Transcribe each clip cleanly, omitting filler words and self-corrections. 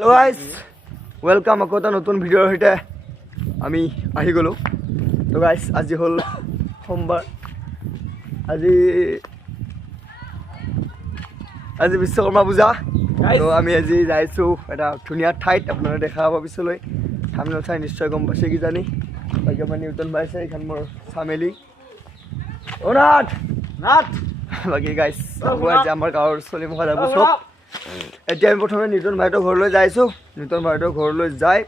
Hello guys, welcome আকৌ এটা নতুন ভিডিঅ'ৰ সৈতে আমি আহি গ'লো। তো গাইজ আজি হ'ল সোমবাৰ, আজি বিশ্বকৰ্মা পূজা। তো আমি আজি যাইছোঁ এটা ধুনীয়া ঠাইত, আপোনালোকে দেখা পাব পিছলৈ। সামনে চাই নিশ্চয় গম পাইছে কিজানি। বাকী আমাৰ নিউটন পাইছে, এইখন মোৰ চামেলি নাথ নাথ। বাকী গাইজ আজি আমাৰ গাঁৱৰ চলি মুখা যাব চব। এতিয়া আমি প্ৰথমে নিউটন ভাইহঁতৰ ঘৰলৈ যাইছোঁ। নিউটন ভাইহঁতৰ ঘৰলৈ যাই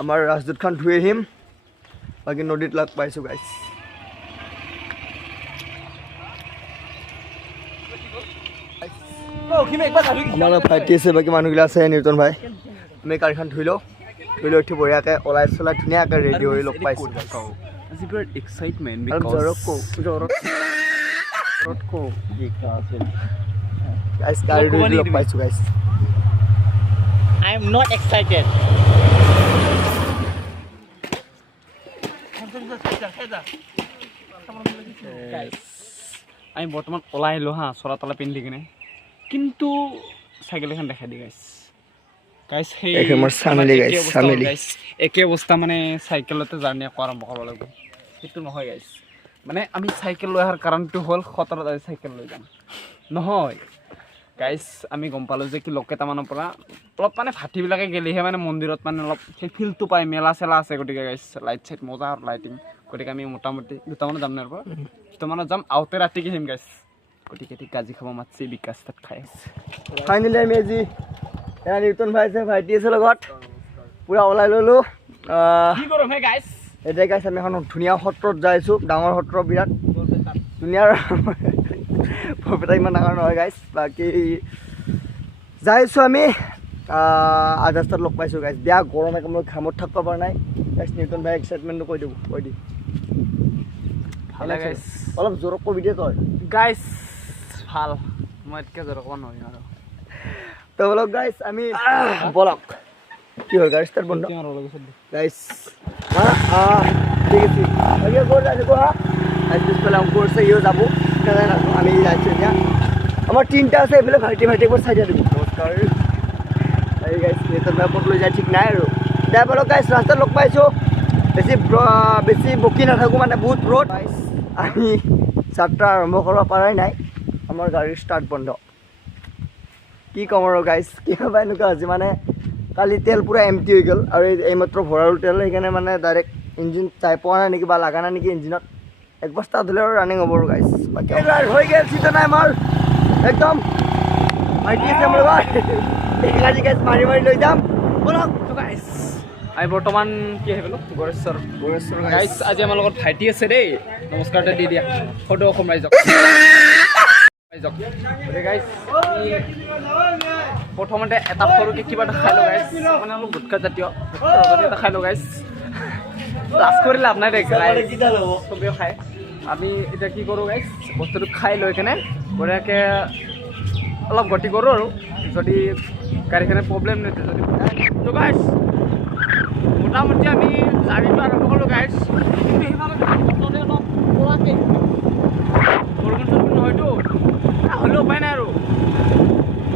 আমাৰ ৰাজদূতখন ধুই আহিম। বাকী নদীত লগ পাইছোঁ গাইজ। আমাৰ ভাইটি আছে, বাকী মানুহবিলাক আছে। নিউটন ভাই আমি গাড়ীখন ধুই লওঁ, উঠি বঢ়িয়াকৈ ওলাই চলাই ধুনীয়াকৈ ৰেডি হৈ লগ পাইছোঁ। I am not excited. আমি বৰ্তমান ওলাই আহিলোঁ হা, চৰা তলা পিন্ধি কিনে, কিন্তু চাইকেল এখন দেখাই দি গাইছ। গাইছ সেই একে অৱস্থা মানে চাইকেলতে জাৰ্ণি আকৌ আৰম্ভ কৰিব লাগিব। সেইটো নহয় গাইছ, মানে আমি চাইকেল লৈ অহাৰ কাৰণটো হ'ল খতৰত আজি চাইকেল লৈ যাম নহয় গাইছ। আমি গম পালোঁ যে কি লকেটামানৰ পৰা অলপ মানে ভাটিবিলাকে গেলিহে মানে মন্দিৰত মানে অলপ সেই ফিল্ডটো পায়, মেলা চেলা আছে। গতিকে গাইছ লাইট চাইট মজা আৰু লাইটিং। গতিকে আমি মোটামুটি দুটামানত যাম নাই পৰা, দুটামানত যাম। আউতে ৰাতিকে আহিম গাইছ। গতিকে গাজি খাব মাতছি, বিকাশ তাত খাই আছে। ফাইনেলি আমি আজি এয়া নিউটন ভাই আছে, ভাইটি আছে লগত, পূৰা ওলাই ল'লোঁ। কি কৰোঁ হে গাইছ? এতিয়া গাইছ আমি এখন ধুনীয়া সত্ৰত যাইছোঁ, ডাঙৰ সত্ৰ, বিৰাট ধুনীয়া। বৰপেটা ইমান ডাঙৰ নহয় গাইছ। বাকী যাইছোঁ আমি আধা ৰাস্তাত লগ পাইছোঁ গাইছ। বেয়া গৰম, একদম মই ঘামত থাকিব পৰা নাই গাইছ। নিউটন ভাই এক্সাইটমেণ্টটো কৈ দি ভালে গাইছ, অলপ জোৰক কবি দে তই গাইছ। ভাল, মই এতকৈ জোৰ ক'ব নোৱাৰিম আৰু। তো বলক গাইছ আমি বলক। কি হয় গাড়ী ষ্টাৰ্ট বন্ধ গাইছ। ঠিক আছে, বাকী ক'ত যাইছোঁ কোৱা? পিছফালে অংকুৰ আছে, ইও যাব। আমি যাইছোঁ এতিয়া। আমাৰ তিনিটা আছে, এইফালে ভাইটি একবাৰ চাই দিয়া দিব। নমস্কাৰ। এই গাইছ নিউটন ভাই ক'ত লৈ যায় ঠিক নাই আৰু। এতিয়া বলক গাইছ, ৰাস্তাত লগ পাইছোঁ। বেছি বকি নাথাকোঁ, মানে বহুত ৰ'দ। আমি যাত্ৰা আৰম্ভ কৰিব পৰাই নাই, আমাৰ গাড়ীৰ ষ্টাৰ্ট বন্ধ। কি ক'ম আৰু গাইছ, কিবা এনেকুৱা হৈছে মানে কালি তেল পূৰা এমটি হৈ গ'ল, আৰু এইমাত্ৰ ভৰালোঁ তেল। সেইকাৰণে মানে ডাইৰেক্ট ইঞ্জিন চাই পোৱা নাই নেকি বা লগা নাই নেকি ইঞ্জিনত। একবাৰ ষ্টাৰ্ট হ'লে আৰু ৰানিং হ'ব আৰু গাইছ। বাকী হৈ গ'ল চিন্তা নাই আমাৰ, একদম ভাইটি আছে মোৰ লগত। আজি গাইছ মাৰি লৈ যাম বলক গাইছ। আমি বৰ্তমান কি আহি পালোঁ? গড়েশ্বৰ গাইছ। আজি আমাৰ লগত ভাইটি আছে দেই, নমস্কাৰ এটা দি দিয়া। ফটো অসম ৰাইজক গাইছ। প্ৰথমতে এটা সৰুকৈ কিবা এটা খাই লওঁ গাইছ, মানে অলপ গুটখা জাতীয় এটা খাই লওঁ গাইছ। লাজ কৰি লাভ নাই দে, চবেই খায়। আমি এতিয়া কি কৰোঁ গাইছ, বস্তুটো খাই লৈ কেনে বঢ়িয়াকৈ অলপ গতি কৰোঁ আৰু, যদি গাড়ীখনে প্ৰব্লেম নিদিয়ে যদি। তো গাইছ মোটামুটি আমি জাৰ্ণিটো আৰম্ভ কৰোঁ গাইছ। কিন্তু সিমানে বতৰে অলপ পৰাকৈ বৰষুণ চৰষুণ নহয়তো, হ'লেও উপায় নাই আৰু,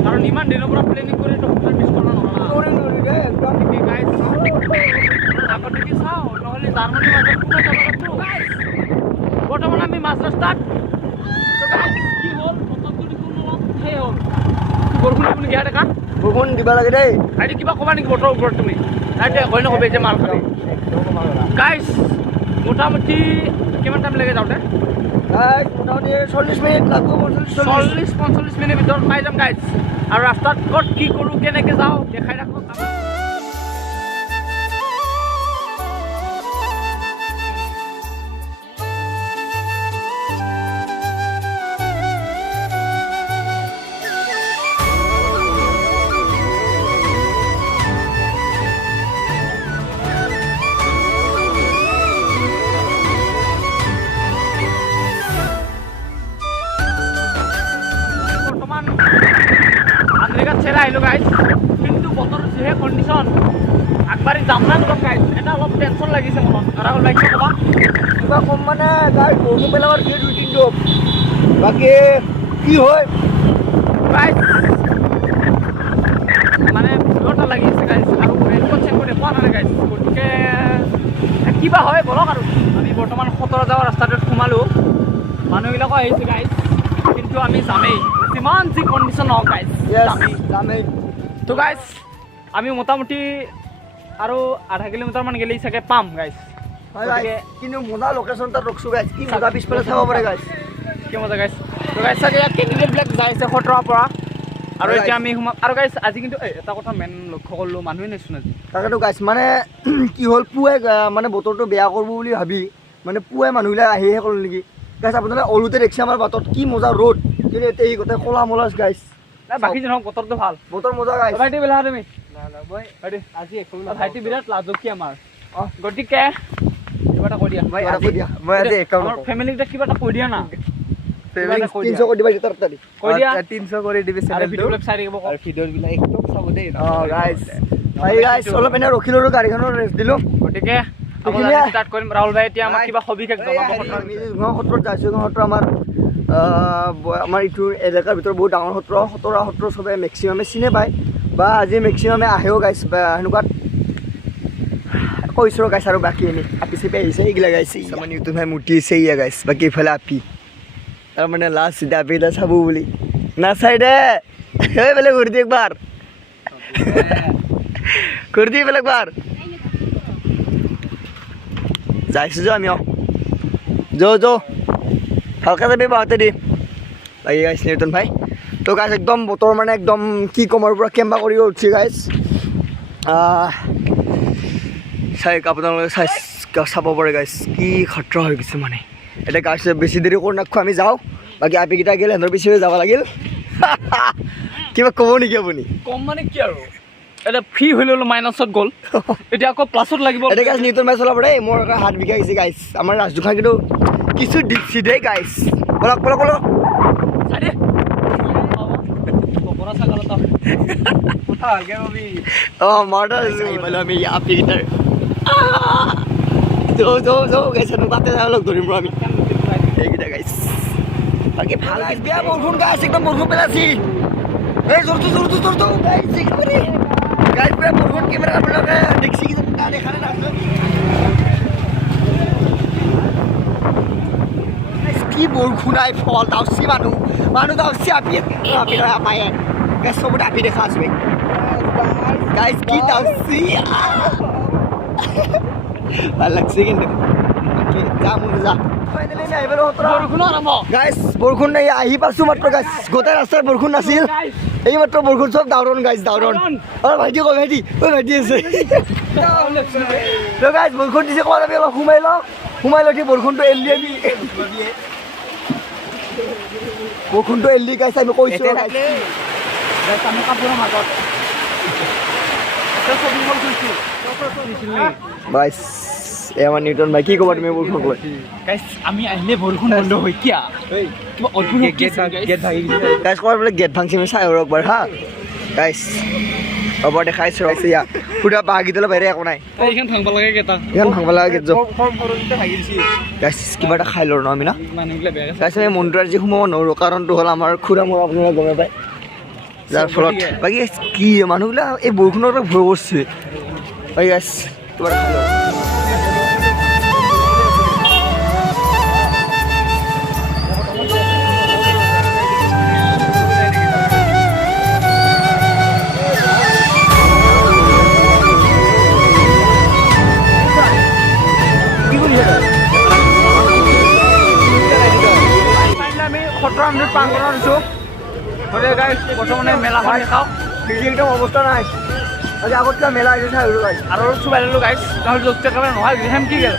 কাৰণ ইমান দিনৰ পৰা প্লেনিং কৰি মিছ কৰা নহ'লে একদম গাইছ। আগত দেখি চাওঁ, নহ'লে জাৰ্মানীৰ মাজত কোনে যাব লাগিব গাইছ। বৰ্তমান আমি মাছ ৰাস্তাত। কি হ'ল বতৰটো দেখোন অলপ সেই হ'ল, বৰষুণ আপুনি দিয়া দেখা বৰষুণ দিব লাগে দেই। আজি কিবা ক'বা নেকি বতৰৰ ওপৰত তুমি? এতিয়া হয় নহ'ব যে মাল খালি গাইছ। মোটামুটি কিমান টাইম লাগে যাওঁতে? মোটামুটি 40 মিনিট লাগিব, 40-45 মিনিট ভিতৰত পাই যাম গাইছ। আৰু ৰাস্তাত ক'ত কি কৰোঁ, কেনেকৈ যাওঁ দেখাই ৰাখোঁ। চেৰা আহিলোঁ গাইছ, কিন্তু বতৰ যিহে কণ্ডিশ্যন আগবাঢ়ি যাম না নলম গাইছ, এটা অলপ টেনশ্যন লাগিছে মনত। আৰু লাগিছে ক'বা কিবা কম মানে গাড়ী বৰষুণ পেলাবৰ দিয়ে দুই তিনিটো। বাকী কি হয় গাইছ, মানে গাইছ গতিকে কিবা হয় বলক আৰু আমি বৰ্তমান খতৰা যাওঁ ৰাস্তাটোত সোমালোঁ মানুহবিলাকো আহিছে গাইছ কিন্তু আমি যামেই যিমান যি কণ্ডিশ্যন নহওক গাইছ যামেই তো গাইছ আমি মোটামুটি আৰু আধা কিলোমিটাৰমান গ'লেই চাগে পাম গাইছ কিন্তু মজা লোকেশ্যন তাত ৰখছোঁ গাইছ কি মজা পিছফালে চাব পাৰে গাইছ কি মজা গাইছ তো গাইছ চাগে ইয়াত কেণ্ডিডেটবিলাক যাই আছে খতৰাৰ পৰা আৰু এতিয়া আমি সোমাম আৰু গাইছ আজি কিন্তু এটা কথা মেইন লক্ষ্য কৰিলোঁ মানুহে নাচোন আজি তাকেতো গাইছ মানে কি হ'ল পুৱাই মানে বতৰটো বেয়া কৰিব বুলি ভাবি মানে পুৱাই মানুহবিলাক আহিহে ক'লোঁ নেকি গাইছ আপোনালোকে ওলোতে দেখিছে আমাৰ বাটত কি মজা ৰ'দ কিন্তু এতিয়া এই গোটেই ক'লা মলা গাইছ বাকী নহওক বতৰটো ভাল বতৰ মজা গাইছ ভাইটি বেলা তুমি আজি ভাইটি বিৰাট লাজকী আমাৰ গতিকে কিবা এটা কৈ দিয়া মই আজি ফেমিলিকেইটা কিবা এটা কৈ দিয়া না 300 কৰি দিবা তাড়াতাড়ি কৈ দিয়া 300 কৰি দিবি ভিডিঅ'বিলাক চাই থাকিব আৰু ভিডিঅ'বিলাক একদম চাব দেই গাইছ গাইছ অলপ এনে ৰখিলোঁ আৰু গাড়ীখনৰ ৰেষ্ট দিলোঁ গতিকে ষ্টাৰ্ট কৰিম ৰাহুল ভাই এতিয়া আমাক কিবা সবিশেষ জনাব সত্ৰত যাইছোঁ সত্ৰ আমাৰ ইটো এলেকাৰ ভিতৰত বহুত ডাঙৰ খতৰা সত্ৰ চবে মেক্সিমামে চিনে পায় বা আজি মেক্সিমামে আহেও গাইছ বা সেনেকুৱাত কৈছোঁ গাইছ আৰু বাকী এনেই আপি চেপি আহিছে এইগিলা গাইছে আমাৰ ইউটিউব ভাই মূৰ্তি আছে ইয়া গাইছ বাকী ইফালে আপি তাৰমানে লাষ্ট এতিয়া আপি এটা চাব বুলি নাচাই দে এই বেলেগ ঘূৰি দি একবাৰ ঘূৰি দি বেলেগ বাৰ যাইছোঁ যে আমি যৌ ভালকৈ যাবি বাহঁতে দি লাগি গাইছ নিউটন ভাই তো গাইছ একদম বতৰ মানে একদম কি ক'ম আৰু পূৰা কেম্বা কৰি উঠছি গাইছ আপোনালোকে চাব পাৰে গাইছ কি খাতৰা হৈ গৈছে মানে এতিয়া গাইছ বেছি দেৰি কৰি নাখোঁ আমি যাওঁ বাকী আপিকেইটা গ'লে সিহঁতৰ পিছে যাব লাগিল কিবা ক'ব নেকি আপুনি কম মানে কি আৰু এটা ফ্ৰী হৈ ল'লোঁ মাইনাছত গ'ল এতিয়া আকৌ প্লাছত লাগিব এতিয়া গাইছ নিউটন ভাই চলাব দেই মোৰ হাত বিঘা গৈছে গাইছ আমাৰ ৰাজদুখা কিন্তু কিছু দিছি দেই গাইছ বলক মাৰটা আমি আপিকেইটাৰ যৌ গাইছ তাতে যাওঁ লগ ধৰিম আমি এইকেইটা গাইছ বাকী ভাল গাইছ বেয়া বৰষুণ গাইছ একদম বৰষুণ পেলাইছি এই জোৰটো গাইছ গাইছ পুৰা বৰষুণ কেমেৰা আপোনালোকে দেখছি দেখা নাই কি বৰষুণ আই ফল দাউচি মানুহ দাউচি আপি আপায়ে গাইছ চবতে আপি দেখা আছোঁ গাইছ কি দাউচি ভাল লাগছে কিন্তু যা গাইছ বৰষুণ নাই আহি পাইছোঁ মাত্ৰ গাইছ গোটেই ৰাস্তাত বৰষুণ নাছিল এই মাত্ৰ বৰষুণ চব দাউৰণ গাইছ দাউৰণ ভাইটি কৈ ভাইটি আছে গাইছ বৰষুণ দিছে ক'ৰবাত আমি অলপ সোমাই লওঁ বৰষুণটো এলি গাইছ আমি কৈছোঁ আমি কাপোৰৰ মাজত গাইছ আমাৰ নিউটন ভাই কি ক'বা তুমি বৰষুণ কৈ গাইছ আমি আহিলে বৰষুণ বন্ধ হয় কিয়া গাইছ ক'ৰবাত বোলে গেট ভাংচি আমি চাই আৰু একবাৰ হা গাইছ হ'ব দেখাইছোঁ ৰাইছে ইয়াক সুধা বাহাগীতলৈ বাহিৰে একো নাই এইখন ভাঙব লাগে গেটা এইখন ভাঙব লাগে গেট গাইছ কিবা এটা খাই লওঁ ন আমি না গাইছ আমি মন্দিৰত আজি সোমাব নোৱাৰোঁ কাৰণটো হ'ল আমাৰ খুৰা মোৰ আপোনালোকে গমে পায় যাৰ ফলত বাকী কি মানুহবিলাক এই বৰষুণৰ ভয় কৰিছে বাকী গাইছ কিবা এটা খাই লওঁ আমি পান কৰা দিছোঁ গতিকে গাইছ বৰ্তমানে মেলাখন চাওঁ একদম অৱস্থা নাই আজি আগত কিবা মেলা আহিছে চাই গাইছ আৰু চুবাই ল'লোঁ গাইছ গাহৰি য'ত একেবাৰে নহয় যিহেম কি গেল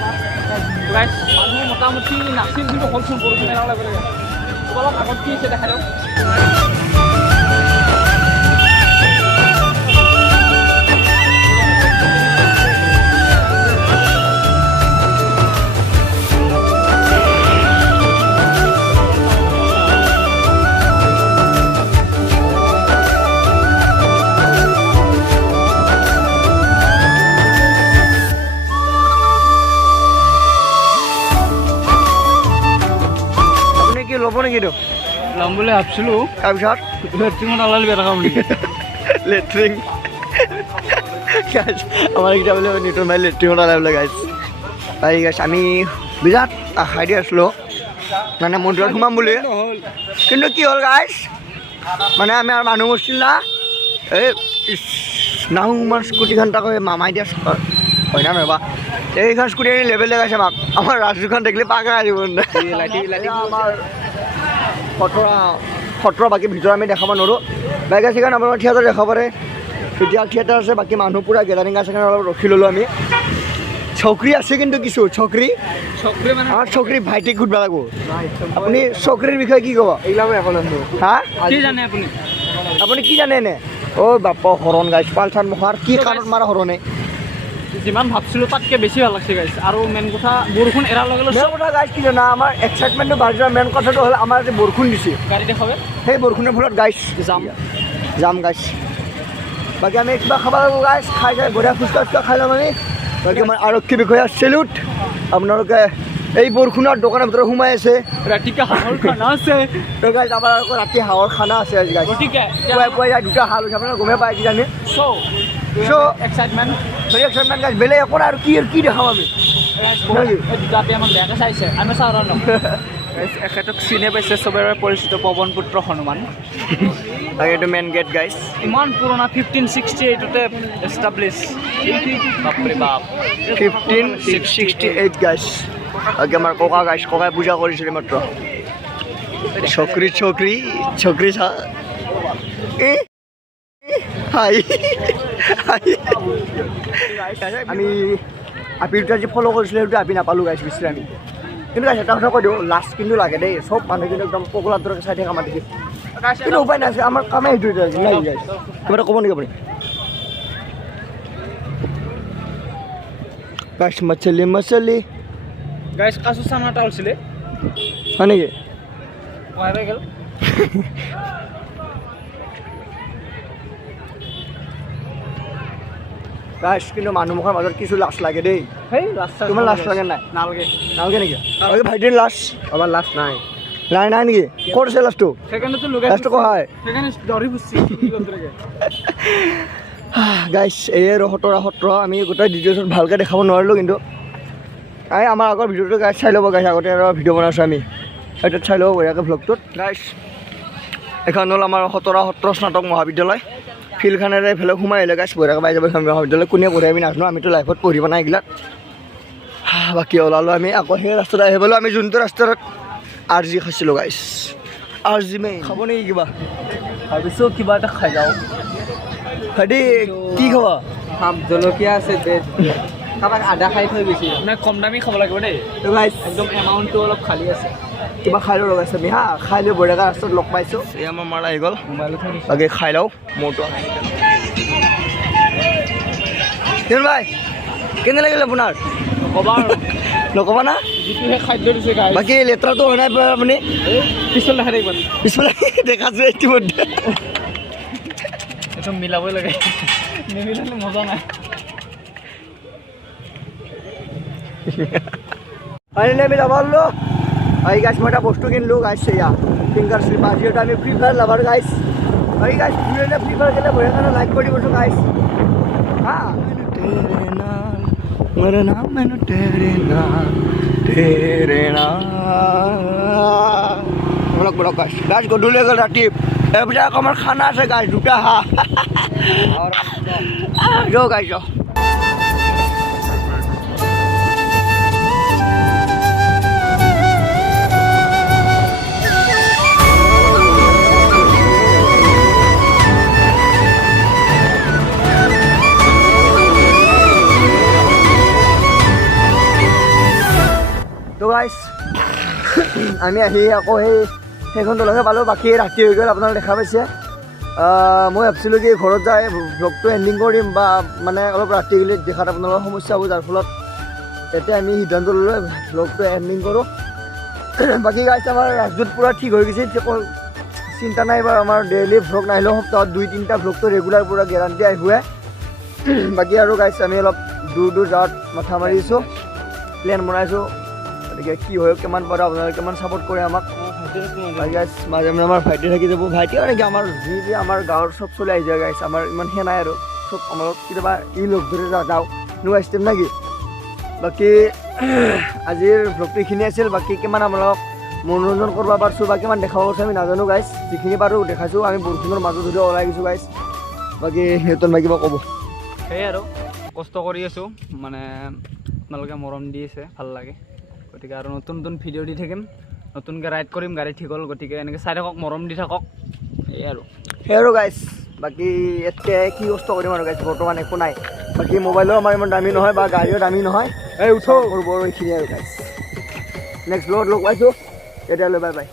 গাইছ মানুহ মোটামুটি নাছিল কিন্তু হ'লচোন বৰষুণ মেলা লাগে অলপ আগত কি হৈছে দেখাই দিয়ক ল'ব নেকি এইটো ল'ম বুলি ভাবিছিলোঁ তাৰপিছত লেট্ৰিঙত ওলালি বেয়া কাম নেকি লেট্ৰিং গাইছ আমাৰ কিটা বোলে নিউটন মাৰি লেট্ৰিন ওলালে বোলে গাইছ গাইছ আমি বিৰাট আশা দি আছিলোঁ মানে মন্দিৰত সোমাম বুলি কিন্তু কি হ'ল গাইছ মানে আমি আৰু মানুহ মৰছিল না এই নাহো আমাৰ স্কুটিখন তাকো মামাই দিয়া হয় না নহবা এইখন স্কুটি আনি লেবেল দেখাইছে আমাক আমাৰ ৰাজুখন দেখিলে পাগা আহিব আমাৰ সত্ৰ বাকী ভিতৰত আমি দেখাব নোৱাৰোঁ বাইক আছে কাৰণে আপোনাৰ থিয়েটাৰ দেখাব পাৰে এতিয়া থিয়েটাৰ আছে বাকী মানুহ পূৰা গেদাৰিং আছে কাৰণে অলপ ৰখি ল'লোঁ আমি চকৰি আছে কিন্তু কিছু চকৰি মানে আমাৰ চকৰি ভাইটিক সুধিব লাগিব আপুনি চকৰিৰ বিষয়ে কি ক'ব হা কি জানে আপুনি আপুনি কি জানে এনে অ' বাপ হৰণ গাইছ পালচাৰ মহাৰ কি কাৰণত মাৰা হৰণে যিমান ভাবছিলোঁ তাতকৈ বেছি ভাল লাগছে গাইছ আৰু মেইন কথা বৰষুণ এৰাৰ লগে লগে মেইন কথা গাইছ কি জানা আমাৰ এক্সাইটমেণ্টটো বাঢ়ি যোৱা মেইন কথাটো হ'ল আমাৰ যে বৰষুণ দিছে গাড়ী দেখাবে সেই বৰষুণৰ ফলত গাইছ যাম গাইছ বাকী আমি কিবা খাব লাগিব গাইছ খাই বঢ়িয়া ফুচকা খাই ল'ম আমি বাকী আমাৰ আৰক্ষী বিষয়া চেলুট আপোনালোকে এই বৰষুণৰ দোকানৰ ভিতৰত সোমাই আছে ৰাতিকে হাঁহৰ খানা আছে তো গাইছ আমাৰ আকৌ ৰাতি হাঁহৰ খানা আছে আজি গাইছ গতিকে পুৱাই যায় দুটা হাঁহ লৈছে আপোনালোকে গমেই পায় কিজানি এক্সাইটমেণ্ট এক্সাইটমেণ্ট গাইছ বেলেগ একো নাই আৰু কি দেখাম আমি দুটাতে আমাক বেয়াকৈ চাইছে আমি চাওঁ আৰু এখেতক চিনে পাইছে চবৰে পৰিচিত পৱন পুত্ৰ হনুমান এইটো মেইন গেট গাইছ ইমান পুৰণা 1568তে এষ্টাব্লিছ বাপৰে বাপ 1568 গাইছ বাকী আমাৰ ককা গাইছ ককাই পূজা কৰিছিলে মাত্ৰ চকৰি চা আমি আপি দুটা যে ফ'ল' কৰিছিলোঁ সেইটো আপি নাপালোঁ গাইছ পিছলৈ আমি কিন্তু গাইছ এটা কথা কৈ দিওঁ লাষ্ট কিন্তু লাগে দেই চব মানুহ কিন্তু একদম পগলাৰ দৰে চাই থাকে আমাৰ দেখি কিন্তু উপায় নাই আমাৰ কামেই সেইটো নাই গাইছ কিবা এটা ক'ব নেকি আপুনি গাইছ মাছলি গাইছ কাচু চানা এটা ওলছিলে হয় নেকি হৈ গ'ল গাইছ কিন্তু মানুহৰ মাজত কিছু লাজ লাগে দেই সেই লাষ্ট তোমাৰ লাজ লাগে নাই নালাগে নেকি ভাইটিৰ লাজ আমাৰ লাষ্ট নাই নাই নেকি ক'ত আছে লাজটো সেইকাৰণেতো লাজটো কহাই সেইকাৰণে দৌৰি ফুৰিছে গাইছ এই আৰু সত্ৰ আমি গোটেই ডিটেইলছত ভালকৈ দেখাব নোৱাৰিলোঁ কিন্তু আমাৰ আগৰ ভিডিঅ'টো গাইছ চাই ল'ব গাইছ আগতে আৰু ভিডিঅ' বনাইছোঁ আমি সেইটোত চাই ল'ব বঢ়িয়াকৈ ভ্লগটোত গাইছ এখন হ'ল আমাৰ সত্ৰ স্নাতক মহাবিদ্যালয় ফিল্ডখনেৰে এইফালে সোমাই আহিলে গাইছ বঢ়িয়াকৈ পাই যাব মহাবিদ্যালয় কোনে পঢ়িব আমি নাজানো আমিতো লাইফত পঢ়িব নাই এইবিলাক বাকী ওলালোঁ আমি আকৌ সেই ৰাস্তাত আহি পালোঁ আমি যোনটো ৰাস্তাত আৰ্জি খাইছিলোঁ গাইছ আৰ্জি মেইন খাব নেকি কিবা ভাবিছোঁ কিবা এটা খাই যাওঁ ভাইটি কি খাবা জলকীয়া আছে কাৰোবাক আদা খাই থৈ গৈছে মানে কম দামী খাব লাগিব দেই গাইছ একদম এমাউণ্টটো অলপ খালী আছে কিবা খাই লওঁ লগাইছে আমি খাই লৈ বঢ়িয়াকৈ ৰাস্তাত লগ পাইছোঁ এই আমাৰ মাৰ আহি গ'ল বাকী খাই লওঁ মোৰটো ভাই কেনে লাগিল আপোনাৰ নক'বা আৰু নক'বা না যিটোহে খাদ্য দিছে গাই বাকী লেতেৰাটো হোৱা নাই আপুনি পিছলৈ দেখাই থাকিব পিছফালে দেখাছোঁ ইতিমধ্যে এইটো মিলাবই লাগে নিমিলালে মজা নাই ফাইনেলি আমি যাব পাৰলোঁ এই গাইছ মই এটা বস্তু কিনিলোঁ গাইছ এয়া ফিংগাৰ শ্লিপাৰ যিহেতু আমি ফ্ৰী ফায়াৰ লাভাৰ গাইছ এই গাইছ ফ্ৰী ফায়াৰ খেলে বঢ়িয়া কাৰণে লাইক কৰি দিবচোন গাইছ मेरा नाम मैंने तेरे नाम বলক গাছ গধূলি গ'ল ৰাতি এইবিলাক আমাৰ খানা আছে গাছ দুটা হাঁহ যাওঁ গাছ যাওঁ তো গাইছ আমি আহি আকৌ সেইখন দলঙে পালোঁ বাকী ৰাতি হৈ গ'ল আপোনালোকে দেখা পাইছে মই ভাবিছিলোঁ কি ঘৰত যাই ভ্লগটো এণ্ডিং কৰিম বা মানে অলপ ৰাতি গ'লে দেখাত আপোনালোকৰ সমস্যা হ'ব যাৰ ফলত এতিয়া আমি সিদ্ধান্ত ল'লোঁ ভ্লগটো এণ্ডিং কৰোঁ বাকী গাইছ আমাৰ ৰাজদূত পূৰা ঠিক হৈ গৈছে চিন্তা নাই বাৰু আমাৰ ডেইলি ভ্লগ নাহিলেও সপ্তাহত 2-3টা ভ্লগটো ৰেগুলাৰ পূৰা গেৰাণ্টি আহিবই বাকী আৰু গাইছ আমি অলপ দূৰ যাৱাত মাথা মাৰিছোঁ প্লেন বনাইছোঁ গতিকে কি হয় কিমান পাৰোঁ আপোনালোকে কিমান ছাপোৰ্ট কৰে আমাক গাইছ মাজে মাজে আমাৰ ভাইটি থাকি যাব ভাইটি মানে কি আমাৰ যি আমাৰ গাঁৱৰ চব চলি আহি যায় গাইছ আমাৰ ইমান সেই নাই আৰু চব আমাক কেতিয়াবা ই লগ ধৰি যাওঁ নো ষ্টেপ না কি বাকী আজিৰ ভ্লগটো এইখিনি আছিল বাকী কিমান আপোনালোকক মনোৰঞ্জন কৰিব পাৰিছোঁ বা কিমান দেখাব পাৰিছোঁ আমি নাজানো গাইছ যিখিনি পাৰোঁ দেখাইছোঁ আমি বৰষুণৰ মাজত ধৰি ওলাই গৈছোঁ গাইছ বাকী সিহঁতৰ বা কিবা ক'ব সেয়াই আৰু কষ্ট কৰি আছোঁ মানে আপোনালোকে মৰম দি আছে ভাল লাগে গতিকে আৰু নতুন নতুন ভিডিঅ' দি থাকিম নতুনকৈ ৰাইড কৰিম গাড়ী ঠিক হ'ল গতিকে এনেকৈ চাই থাকক মৰম দি থাকক এই আৰু গাইছ বাকী ইয়াতকৈ কি কষ্ট কৰিম আৰু গাইছ বৰ্তমান একো নাই বাকী মোবাইলো আমাৰ ইমান দামী নহয় বা গাড়ীও দামী নহয় এই উঠো বৰ এইখিনি আৰু গাইছ নেক্সট ব্লগত লগ পাইছোঁ তেতিয়াহ'লে বাই বাই